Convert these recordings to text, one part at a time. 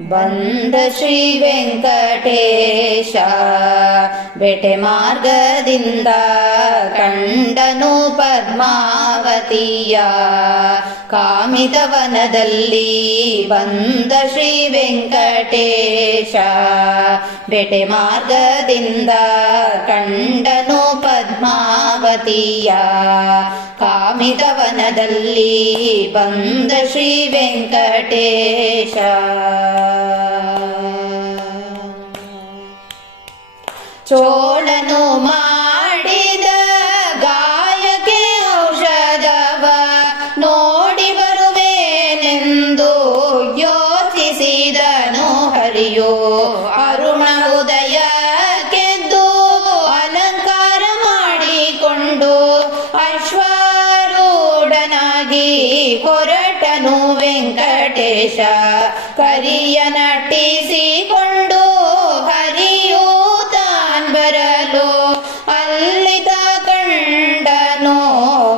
ಬಂದ ಶ್ರೀ ವೆಂಕಟೇಶ ಬೇಟೆ ಮಾರ್ಗದಿಂದ ಕಂಡನು ಪದ್ಮಾವತಿಯ. ಕಾಮಿತವನದಲ್ಲಿ ಬಂದ ಶ್ರೀ ವೆಂಕಟೇಶ ಬೇಟೆ ಮಾರ್ಗದಿಂದ ಕಂಡನು ಪದ್ಮಾವತಿಯ. ಕಾಮಿತವನದಲ್ಲಿ ಬಂದ ಶ್ರೀ ವೆಂಕಟೇಶ. ಚೋಳನು ಮಾಡಿದ ಗಾಯಕ್ಕೆ ಔಷಧವ ನೋಡಿ ಬರುವೇನೆಂದು ಯೋಚಿಸಿದನು ಹರಿಯೋ. ಅರುಣ ಉದಯಕ್ಕೆದ್ದು ಅಲಂಕಾರ ಮಾಡಿಕೊಂಡು ಅಶ್ವಾರೂಢನಾಗಿ ಹೊರಟನು ವೆಂಕಟೇಶ. ಕರಿಯ ನಟಿಸಿಕೊಂಡು ಹರಿಯೂ ಬರಲು ಅಲ್ಲಿದ ಕಂಡನು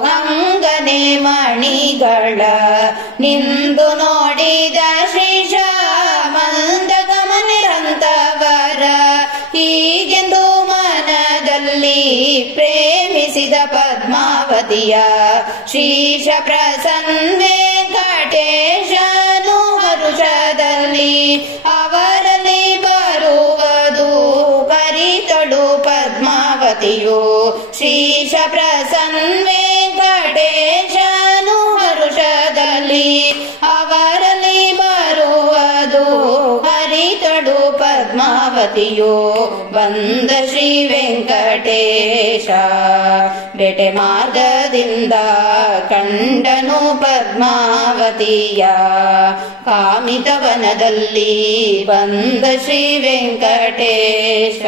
ಅಂಗನೆ ಮಣಿಗಳ. ನಿಂದು ನೋಡಿದ ಶ್ರೀಶ ಮಂದಗಮನಿರಂತವರ ಹೀಗೆಂದು ಮನದಲ್ಲಿ ಪ್ರೇಮಿಸಿದ ಪದ್ಮಾವತಿಯ. ಶ್ರೀಶ ಪ್ರಸನ್ನ ವೆಂಕಟೇಶನು ಹರುಷದಲ್ಲಿ ಅವರಲ್ಲಿ ಬರುವುದು ಕರಿತಳು ಪದ್ಮಾವತಿಯು. ಶ್ರೀಶ ಪ್ರಸನ್ನ ವೆಂಕಟೇಶನು ಹರುಷದಲ್ಲಿ ಅವರಲ್ಲಿ ಬರುವುದು ಕರಿತಳು ಪದ್ಮಾವತಿಯು. ಬಂದ ಶ್ರೀ ವೆಂಕಟೇಶ ಬೇಟೆ ಮಾರ್ಗದಿಂದ ಕಂಡನು ಪದ್ಮಾವತಿಯ. ಕಾಮಿತವನದಲ್ಲಿ ಬಂದ ಶ್ರೀ ವೆಂಕಟೇಶ.